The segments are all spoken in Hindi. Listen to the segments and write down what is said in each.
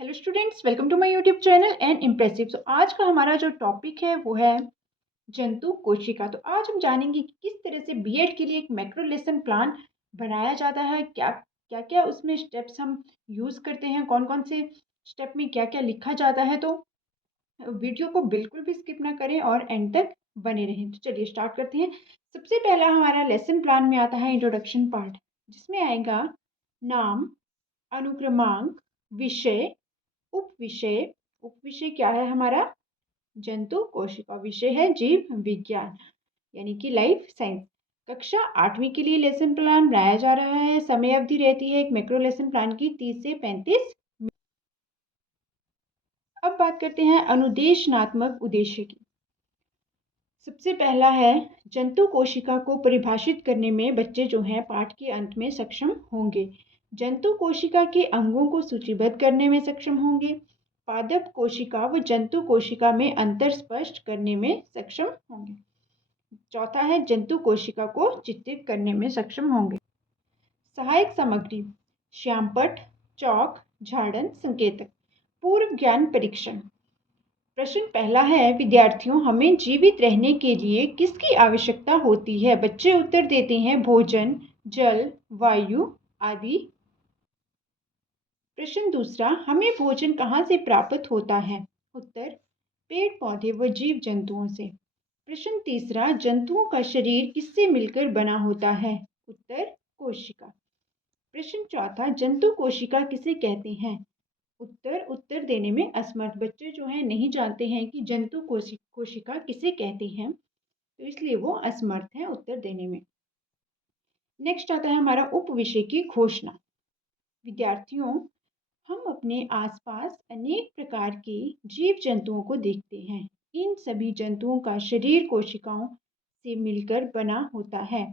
Hello students, welcome to my YouTube channel and impressive. आज का हमारा जो टॉपिक है वो है जंतु कोशिका। तो आज हम जानेंगे कि किस तरह से बीएड के लिए एक मैक्रो लेसन प्लान बनाया जाता है, क्या क्या क्या उसमें स्टेप्स हम यूज़ करते हैं, कौन कौन से स्टेप में क्या क्या लिखा जाता है। तो वीडियो को बिल्कुल भी स्किप ना करें और एंड तक बने रहें। तो चलिए स्टार्ट करते हैं। सबसे पहला हमारा लेसन प्लान में आता है इंट्रोडक्शन पार्ट, जिसमें आएगा नाम, अनुक्रमांक, विषय, उप विषय। उप विषय क्या है हमारा? जंतु कोशिका। विषय है जीव विज्ञान यानी कि लाइफ साइंस। कक्षा 8वीं के लिए लेसन प्लान बनाया जा रहा है। समय अवधि रहती है एक मैक्रो लेसन प्लान की 30 से 35। अब बात करते हैं अनुदेशनात्मक उद्देश्य की। सबसे पहला है जंतु कोशिका को परिभाषित करने में बच्चे जो हैं पाठ के अंत में सक्षम होंगे। जंतु कोशिका के अंगों को सूचीबद्ध करने में सक्षम होंगे। पादप कोशिका व जंतु कोशिका में अंतर स्पष्ट करने में सक्षम होंगे। चौथा है जंतु कोशिका को चित्रित करने में सक्षम होंगे। सहायक सामग्री: श्यामपट्ट, चौक, झाड़न, संकेतक। पूर्व ज्ञान परीक्षण। प्रश्न पहला है, विद्यार्थियों, हमें जीवित रहने के लिए किसकी आवश्यकता होती है? बच्चे उत्तर देते हैं भोजन, जल, वायु आदि। प्रश्न दूसरा, हमें भोजन कहाँ से प्राप्त होता है? उत्तर, पेड़ पौधे व जीव जंतुओं से। प्रश्न तीसरा, जंतुओं का शरीर किससे मिलकर बना होता है? उत्तर, कोशिका। प्रश्न चौथा, जंतु कोशिका किसे कहते हैं? उत्तर देने में असमर्थ। बच्चे जो हैं नहीं जानते हैं कि जंतु कोशिका किसे कहते हैं, तो इसलिए वो असमर्थ हैं उत्तर देने में। नेक्स्ट आता है हमारा उप विषय की घोषणा। विद्यार्थियों, हम अपने आसपास अनेक प्रकार के जीव जंतुओं को देखते हैं। इन सभी जंतुओं का शरीर कोशिकाओं से मिलकर बना होता है।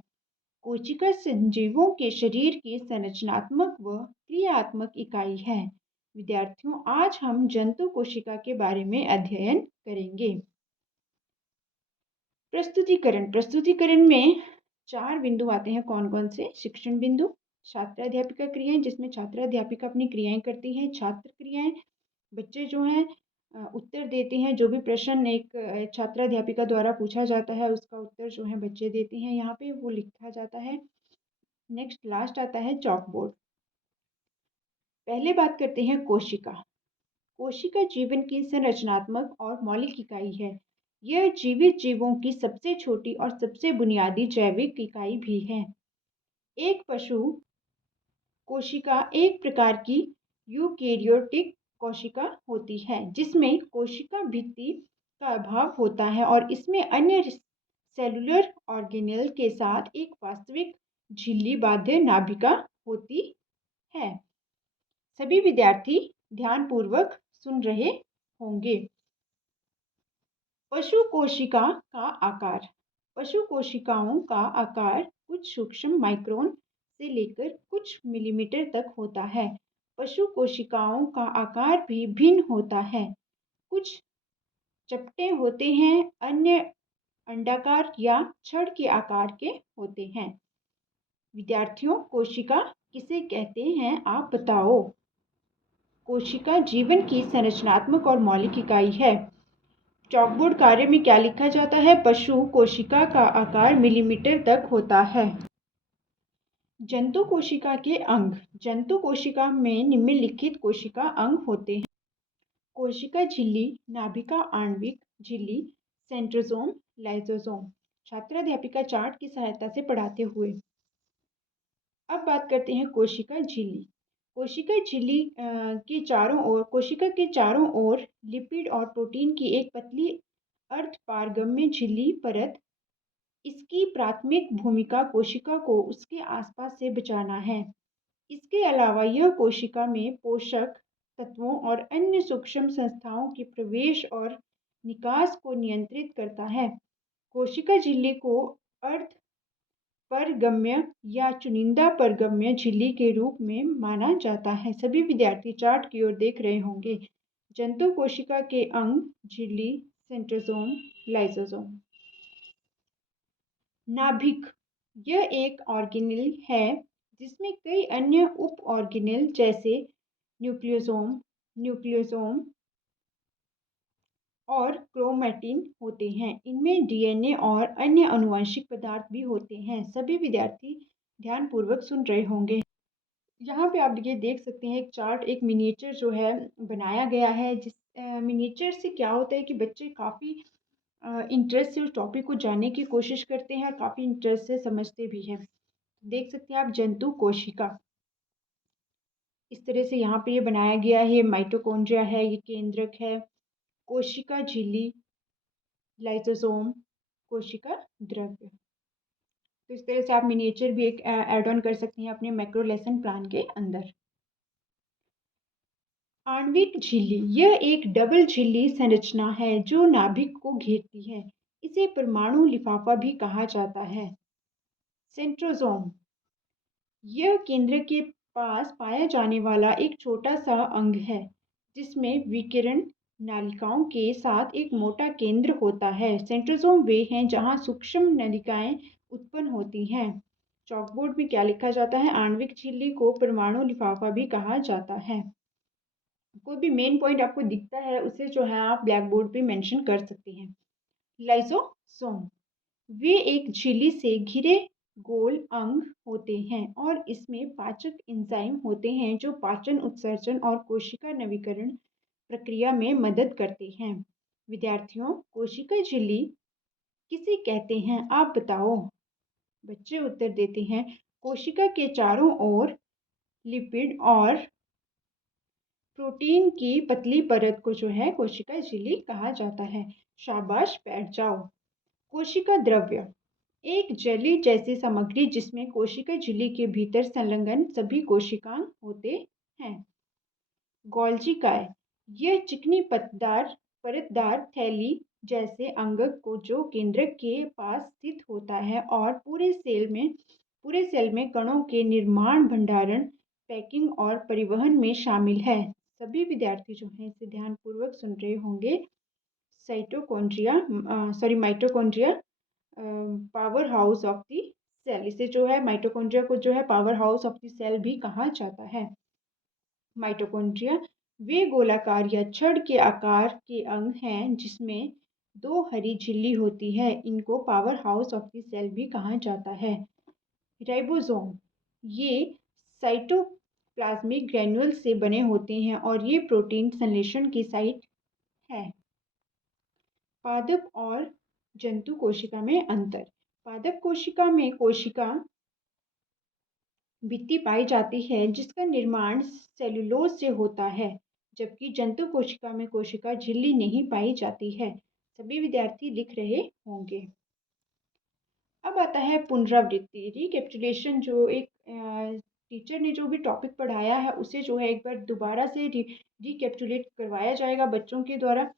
कोशिका संजीवों के शरीर की संरचनात्मक व क्रियात्मक इकाई है। विद्यार्थियों, आज हम जंतु कोशिका के बारे में अध्ययन करेंगे। प्रस्तुतिकरण में 4 बिंदु आते हैं। कौन कौन से? शिक्षण बिंदु, छात्र अध्यापिका क्रियाएं जिसमें छात्र अध्यापिका अपनी क्रियाएं करती हैं, छात्र क्रियाएं, बच्चे जो हैं उत्तर देते हैं। जो भी प्रश्न एक छात्र अध्यापिका द्वारा पूछा जाता है उसका उत्तर जो है बच्चे देते हैं, यहाँ पे वो लिखा जाता है। नेक्स्ट लास्ट आता है चॉक बोर्ड। पहले बात करते हैं कोशिका। कोशिका जीवन की संरचनात्मक और मौलिक इकाई है। यह जीवित जीवों की सबसे छोटी और सबसे बुनियादी जैविक इकाई भी है। एक पशु कोशिका एक प्रकार की यूकेरियोटिक कोशिका होती है, जिसमें कोशिका भित्ति का अभाव होता है और इसमें अन्य सेलुलर ऑर्गेनेल के साथ एक वास्तविक झिल्ली बाध्य नाभिका होती है। सभी विद्यार्थी ध्यानपूर्वक सुन रहे होंगे। पशु कोशिका का आकार। पशु कोशिकाओं का आकार कुछ सूक्ष्म माइक्रोन से लेकर कुछ मिलीमीटर तक होता है। पशु कोशिकाओं का आकार भी भिन्न होता है। कुछ चपटे होते हैं, अन्य अंडाकार या छड़ के आकार के होते हैं। विद्यार्थियों, कोशिका किसे कहते हैं आप बताओ? कोशिका जीवन की संरचनात्मक और मौलिक इकाई है। चॉकबोर्ड कार्य में क्या लिखा जाता है? पशु कोशिका का आकार मिलीमीटर तक होता है। जंतु कोशिका के अंग। जंतु कोशिका में निम्नलिखित कोशिका अंग होते हैं। कोशिका झिल्ली, नाभिका आणविक झिल्ली, सेंट्रोसोम, लाइसोसोम। छात्र अध्यापिका चार्ट की सहायता से पढ़ाते हुए। अब बात करते हैं कोशिका झिल्ली। कोशिका झिल्ली कोशिका के चारों ओर लिपिड और प्रोटीन की एक पतली अर्धपारगम्य झिल्ली परत। इसकी प्राथमिक भूमिका कोशिका को उसके आसपास से बचाना है। इसके अलावा यह कोशिका में पोषक तत्वों और अन्य सूक्ष्म संस्थाओं के प्रवेश और निकास को नियंत्रित करता है। कोशिका झिल्ली को अर्ध परगम्य या चुनिंदा परगम्य झिल्ली के रूप में माना जाता है। सभी विद्यार्थी चार्ट की ओर देख रहे होंगे। जंतु कोशिका के अंग: झिल्ली, सेंट्रोसोम, लाइसोसोम। नाभिक: यह एक ऑर्गेनेल है जिसमें कई अन्य उप ऑर्गेनेल जैसे न्यूक्लियोसोम, न्यूक्लियोसोम और क्रोमैटिन होते हैं। इनमें डीएनए और अन्य आनुवंशिक पदार्थ भी होते हैं। सभी विद्यार्थी ध्यानपूर्वक सुन रहे होंगे। यहाँ पे आप ये देख सकते हैं एक चार्ट, एक मिनिएचर जो है बनाया गया है। जिस मिनिएचर से क्या होता है कि बच्चे काफ़ी इंटरेस्ट से उस टॉपिक को जानने की कोशिश करते हैं और काफ़ी इंटरेस्ट से समझते भी हैं। देख सकते हैं आप जंतु कोशिका, इस तरह से यहाँ पे ये बनाया गया है। ये माइटोकॉन्ड्रिया है, ये केंद्रक है, कोशिका झिल्ली, लाइसोसोम, कोशिका द्रव्य। तो इस तरह से आप मिनिएचर भी एक ऐड ऑन कर सकते हैं अपने मैक्रो लेसन प्लान के अंदर। आणविक झिल्ली, यह एक डबल झिल्ली संरचना है जो नाभिक को घेरती है। इसे परमाणु लिफाफा भी कहा जाता है। सेंट्रोसोम, यह केंद्र के पास पाया जाने वाला एक छोटा सा अंग है जिसमें विकिरण नलिकाओं के साथ एक मोटा केंद्र होता है। सेंट्रोसोम वे हैं जहां सूक्ष्म नलिकाएं उत्पन्न होती हैं। चॉकबोर्ड में क्या लिखा जाता है? आणविक झिल्ली को परमाणु लिफाफा भी कहा जाता है। कोई भी मेन पॉइंट आपको दिखता है उसे जो है आप ब्लैक बोर्ड पे मेंशन कर सकते हैं। लाइसोसोम, वे एक झिल्ली से घिरे गोल अंग होते हैं और इसमें पाचक एंजाइम होते हैं जो पाचन, उत्सर्जन और कोशिका नवीकरण प्रक्रिया में मदद करते हैं। विद्यार्थियों, कोशिका झिल्ली किसे कहते हैं आप बताओ? बच्चे उत्तर देते हैं, कोशिका के चारों ओर लिपिड और प्रोटीन की पतली परत को जो है कोशिका झिल्ली कहा जाता है। शाबाश, बैठ जाओ। कोशिका द्रव्य, एक जेली जैसी सामग्री जिसमें कोशिका झिल्ली के भीतर संलग्न सभी कोशिकांग होते हैं। गोल्जी काय, यह चिकनी परतदार थैली जैसे अंगक को जो केंद्रक के पास स्थित होता है और पूरे सेल में कणों के निर्माण, भंडारण, पैकिंग और परिवहन में शामिल है। सभी विद्यार्थी जो हैं इसे ध्यानपूर्वक सुन रहे होंगे। Mitochondria power house of the cell, इसे जो है माइटोकॉन्ड्रिया को जो है power house of the cell भी कहा जाता है। माइटोकॉन्ड्रिया वे गोलाकार या छड़ के आकार के अंग हैं जिसमें दो हरी झिल्ली होती है। इनको power house of the cell भी कहा जाता है। राइबोसोम, ये साइटोप्लाज्मिक ग्रैन्यूल से बने होते हैं और ये प्रोटीन संश्लेषण की साइट है। पादप और जंतु कोशिका में अंतर। पादप कोशिका में कोशिका भित्ति पाई जाती है जिसका निर्माण सेलुलोज से होता है, जबकि जंतु कोशिका में कोशिका झिल्ली नहीं पाई जाती है। सभी विद्यार्थी लिख रहे होंगे। अब आता है पुनरावृत्ति, रिकैपिचुलेशन। जो एक टीचर ने जो भी टॉपिक पढ़ाया है उसे जो है एक बार दोबारा से रिकैपिचुलेट करवाया जाएगा बच्चों के द्वारा।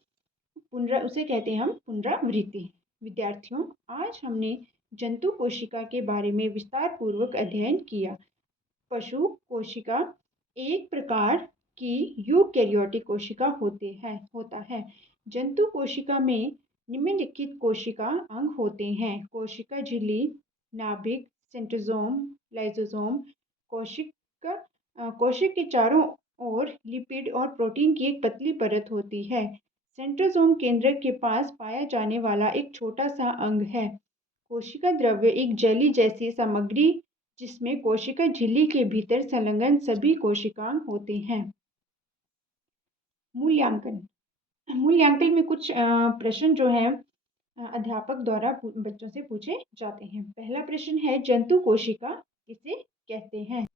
उसे कहते हैं हम पुनरावृत्ति। विद्यार्थियों, आज हमने जंतु कोशिका के बारे में विस्तार पूर्वक अध्ययन किया। पशु कोशिका एक प्रकार की यूकैरियोटिक कोशिका होता है। जंतु कोशिका में निम्नलिखित कोशिका अंग होते हैं: कोशिका झिल्ली, नाभिक, सेंट्रोसोम, लाइसोसोम। कोशिक के चारों ओर लिपिड और प्रोटीन की एक पतली परत होती है। सेंट्रोसोम केंद्रक के पास पाया जाने वाला एक छोटा सा अंग है। कोशिका द्रव्य एक जेली जैसी सामग्री जिसमें कोशिका झिल्ली के भीतर संलग्न सभी कोशिकांग होते हैं। मूल्यांकन में कुछ प्रश्न जो है अध्यापक द्वारा बच्चों से पूछे जाते हैं। पहला प्रश्न है, जंतु कोशिका किसे कहते हैं?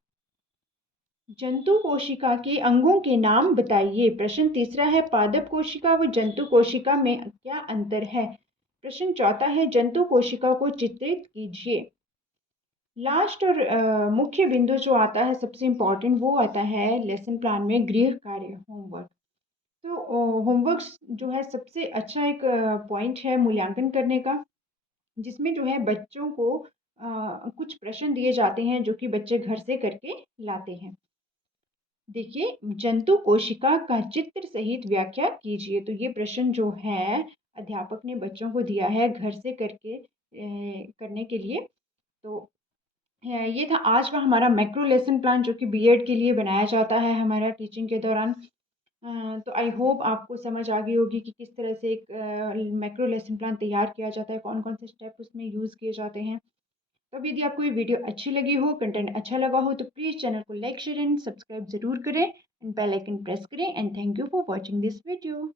जंतु कोशिका के अंगों के नाम बताइए। प्रश्न तीसरा है, पादप कोशिका व जंतु कोशिका में क्या अंतर है? प्रश्न चौथा है, जंतु कोशिका को चित्रित कीजिए। लास्ट और मुख्य बिंदु जो आता है सबसे इम्पॉर्टेंट, वो आता है लेसन प्लान में गृह कार्य, होमवर्क। तो होमवर्क जो है सबसे अच्छा एक पॉइंट है मूल्यांकन करने का, जिसमें जो है बच्चों को कुछ प्रश्न दिए जाते हैं जो कि बच्चे घर से करके लाते हैं। देखिए, जंतु कोशिका का चित्र सहित व्याख्या कीजिए। तो ये प्रश्न जो है अध्यापक ने बच्चों को दिया है घर से करने के लिए। तो ये था आज का हमारा मैक्रो लेसन प्लान जो कि बीएड के लिए बनाया जाता है हमारा टीचिंग के दौरान। तो आई होप आपको समझ आ गई होगी कि किस तरह से एक मैक्रो लेसन प्लान तैयार किया जाता है, कौन-कौन से स्टेप उसमें यूज़ किए जाते हैं। तो अब यदि आपको ये वीडियो अच्छी लगी हो, कंटेंट अच्छा लगा हो, तो प्लीज़ चैनल को लाइक, शेयर एंड सब्सक्राइब ज़रूर करें एंड बेल आइकन प्रेस करें and thank you for watching this video.